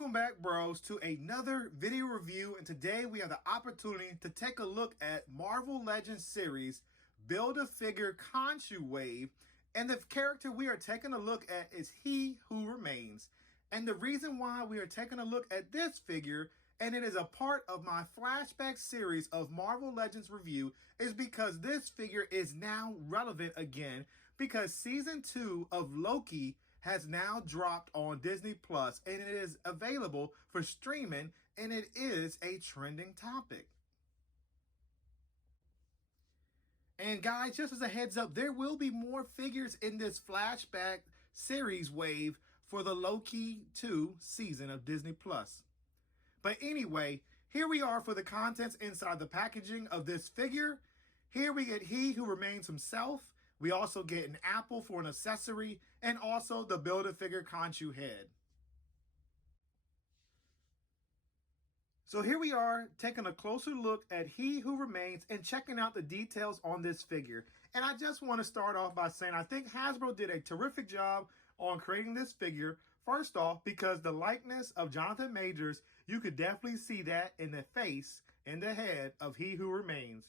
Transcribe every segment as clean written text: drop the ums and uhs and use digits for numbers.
Welcome back, bros, to another video review, and today we have the opportunity to take a look at Marvel Legends series Build-A-Figure Khonshu Wave, and the character we are taking a look at is He Who Remains. And the reason why we are taking a look at this figure, and it is a part of my flashback series of Marvel Legends review, is because this figure is now relevant again because Season 2 of Loki has now dropped on Disney Plus, and it is available for streaming, and it is a trending topic. And guys, just as a heads up, there will be more figures in this flashback series wave for the Loki 2 season of Disney Plus. But anyway, here we are for the contents inside the packaging of this figure. Here we get He Who Remains himself. We also get an apple for an accessory, and also the Build-A-Figure Khonshu head. So here we are taking a closer look at He Who Remains and checking out the details on this figure. And I just want to start off by saying I think Hasbro did a terrific job on creating this figure. First off, because the likeness of Jonathan Majors, you could definitely see that in the face and the head of He Who Remains.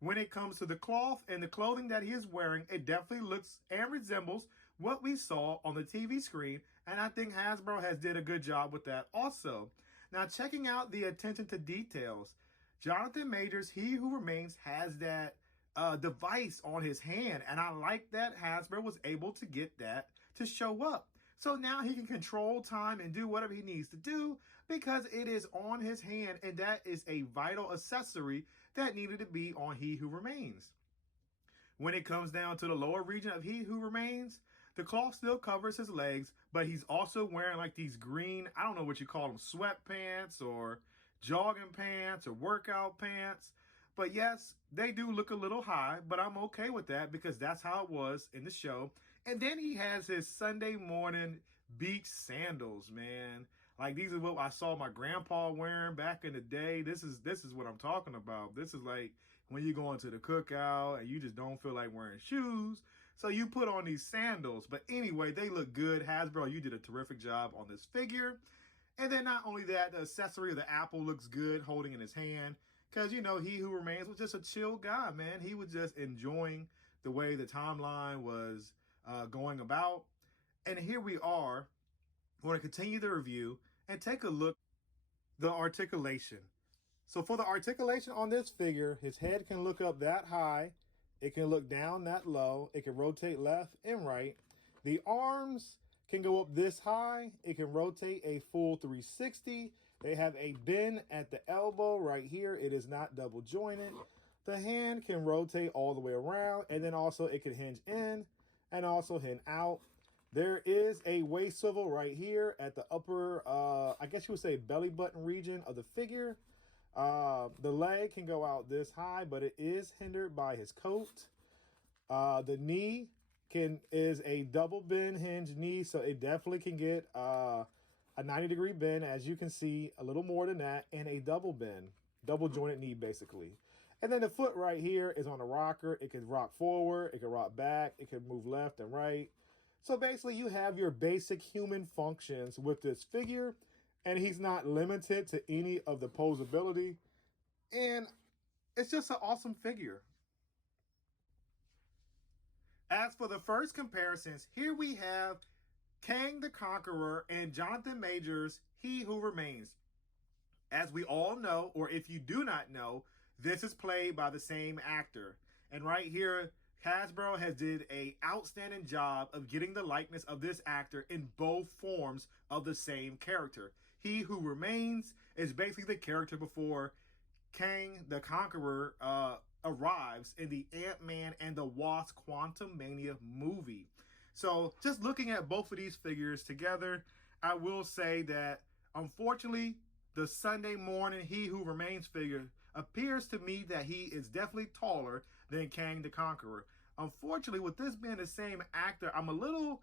When it comes to the cloth and the clothing that he is wearing, it definitely looks and resembles what we saw on the TV screen. And I think Hasbro has did a good job with that also. Now, checking out the attention to details, Jonathan Majors, He Who Remains, has that device on his hand. And I like that Hasbro was able to get that to show up. So now he can control time and do whatever he needs to do because it is on his hand, and that is a vital accessory that needed to be on He Who Remains. When it comes down to the lower region of He Who Remains, the cloth still covers his legs, but he's also wearing like these green, I don't know what you call them, sweatpants or jogging pants or workout pants. But yes, they do look a little high, but I'm okay with that because that's how it was in the show. And then he has his Sunday morning beach sandals, man. Like, these are what I saw my grandpa wearing back in the day. This is what I'm talking about. This is like when you go into the cookout and you just don't feel like wearing shoes. So you put on these sandals. But anyway, they look good. Hasbro, you did a terrific job on this figure. And then not only that, the accessory of the apple looks good holding in his hand. Because, you know, He Who Remains was just a chill guy, man. He was just enjoying the way the timeline was going about. And here we are. We're going to continue the review and take a look at the articulation. So for the articulation on this figure, his head can look up that high. It can look down that low. It can rotate left and right. The arms can go up this high. It can rotate a full 360. They have a bend at the elbow right here. It is not double jointed. The hand can rotate all the way around, and then also it can hinge in and also hinge out. There is a waist swivel right here at the upper, I guess you would say belly button region of the figure. The leg can go out this high, but it is hindered by his coat. The knee is a double bend hinge knee, so it definitely can get a 90-degree bend, as you can see, a little more than that, and a double bend, double jointed knee basically. And then the foot right here is on a rocker. It can rock forward, it can rock back, it can move left and right. So basically you have your basic human functions with this figure, and he's not limited to any of the posability. And it's just an awesome figure. As for the first comparisons, here we have Kang the Conqueror and Jonathan Majors, He Who Remains. As we all know, or if you do not know, this is played by the same actor. And right here, Hasbro has did an outstanding job of getting the likeness of this actor in both forms of the same character. He Who Remains is basically the character before Kang the Conqueror arrives in the Ant-Man and the Wasp Quantumania movie. So just looking at both of these figures together, I will say that unfortunately, the Sunday morning He Who Remains figure appears to me that he is definitely taller than Kang the Conqueror. Unfortunately, with this being the same actor, I'm a little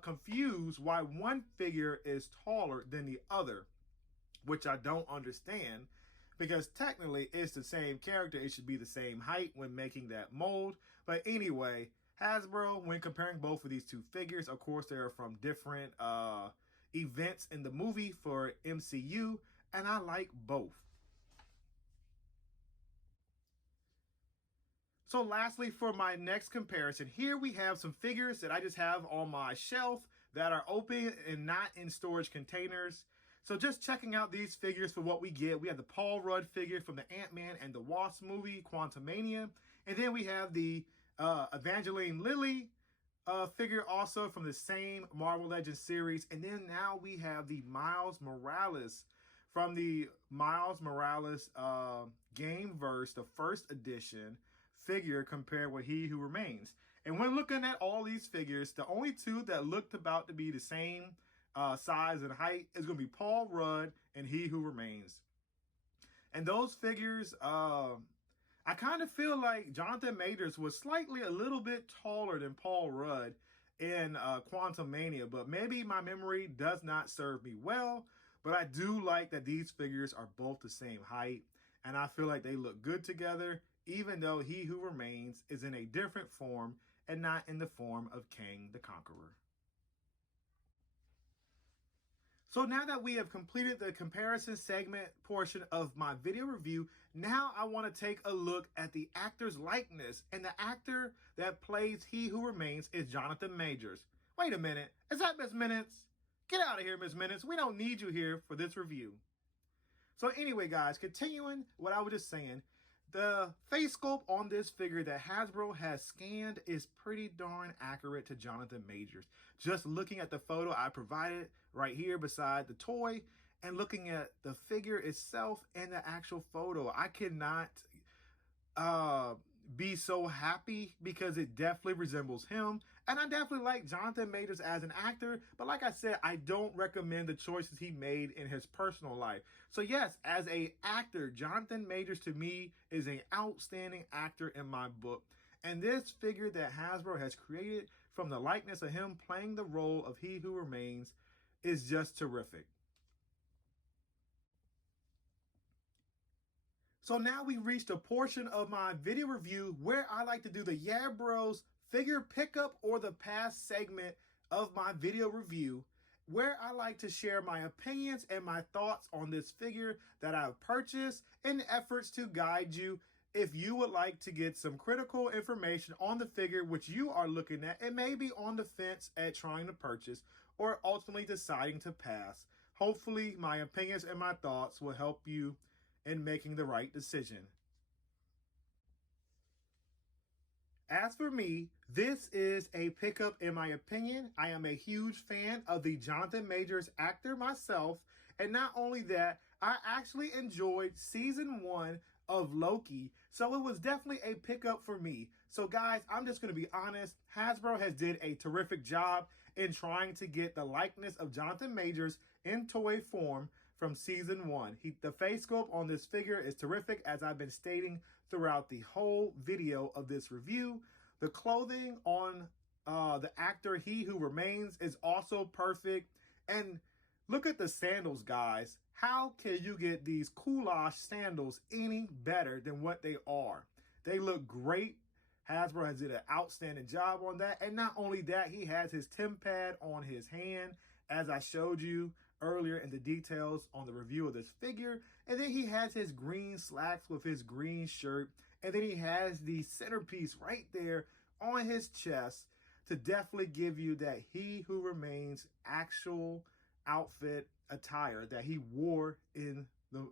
confused why one figure is taller than the other, which I don't understand. Because technically it's the same character. It should be the same height when making that mold. But anyway, Hasbro, when comparing both of these two figures, of course, they are from different events in the movie for MCU, and I like both. So lastly, for my next comparison, here we have some figures that I just have on my shelf that are open and not in storage containers. So just checking out these figures for what we get. We have the Paul Rudd figure from the Ant-Man and the Wasp movie, Quantumania. And then we have the Evangeline Lilly figure also from the same Marvel Legends series. And then now we have the Miles Morales from the Miles Morales Gameverse, the first edition figure compared with He Who Remains. And when looking at all these figures, the only two that looked about to be the same size and height is going to be Paul Rudd and He Who Remains. And those figures, I kind of feel like Jonathan Majors was slightly a little bit taller than Paul Rudd in Quantumania, but maybe my memory does not serve me well. But I do like that these figures are both the same height, and I feel like they look good together, even though He Who Remains is in a different form and not in the form of Kang the Conqueror. So now that we have completed the comparison segment portion of my video review, now I want to take a look at the actor's likeness. And the actor that plays He Who Remains is Jonathan Majors. Wait a minute, is that Miss Minutes? Get out of here, Miss Minutes. We don't need you here for this review. So anyway, guys, continuing what I was just saying, the face sculpt on this figure that Hasbro has scanned is pretty darn accurate to Jonathan Majors. Just looking at the photo I provided right here beside the toy and looking at the figure itself and the actual photo, I cannot be so happy because it definitely resembles him. And I definitely like Jonathan Majors as an actor, but like I said, I don't recommend the choices he made in his personal life. So yes, as a actor, Jonathan Majors to me is an outstanding actor in my book. And this figure that Hasbro has created from the likeness of him playing the role of He Who Remains is just terrific. So now we reached a portion of my video review where I like to do the Yeah Bros figure pickup or the past segment of my video review, where I like to share my opinions and my thoughts on this figure that I've purchased in efforts to guide you if you would like to get some critical information on the figure which you are looking at and maybe on the fence at trying to purchase or ultimately deciding to pass. Hopefully my opinions and my thoughts will help you in making the right decision. As for me, this is a pickup in my opinion. I am a huge fan of the Jonathan Majors actor myself. And not only that, I actually enjoyed season 1 of Loki. So it was definitely a pickup for me. So guys, I'm just going to be honest. Hasbro has did a terrific job in trying to get the likeness of Jonathan Majors in toy form from season 1. The face sculpt on this figure is terrific, as I've been stating throughout the whole video of this review. The clothing on the actor He Who Remains is also perfect. And look at the sandals, guys. How can you get these coolage sandals any better than what they are? They look great. Hasbro has did an outstanding job on that. And not only that, he has his Tim pad on his hand, as I showed you earlier in the details on the review of this figure. And then he has his green slacks with his green shirt. And then he has the centerpiece right there on his chest to definitely give you that He Who Remains actual outfit attire that he wore in the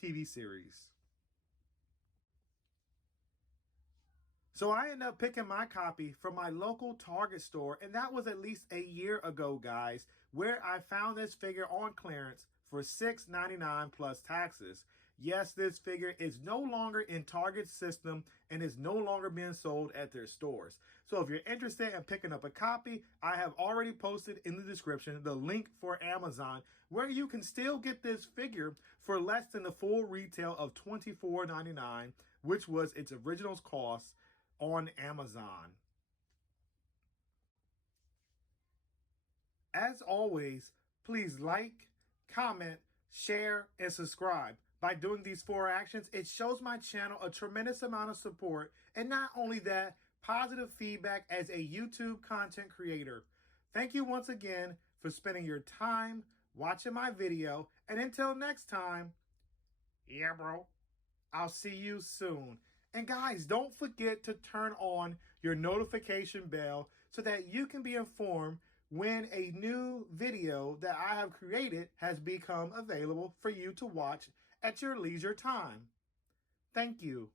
TV series. So I ended up picking my copy from my local Target store, and that was at least a year ago, guys, where I found this figure on clearance for $6.99 plus taxes. Yes, this figure is no longer in Target's system and is no longer being sold at their stores. So if you're interested in picking up a copy, I have already posted in the description the link for Amazon, where you can still get this figure for less than the full retail of $24.99, which was its original cost on Amazon. As always, please like, comment, share, and subscribe. By doing these 4 actions, it shows my channel a tremendous amount of support, and not only that, positive feedback as a YouTube content creator. Thank you once again for spending your time watching my video. And until next time, yeah, bro, I'll see you soon. And guys, don't forget to turn on your notification bell so that you can be informed when a new video that I have created has become available for you to watch at your leisure time. Thank you.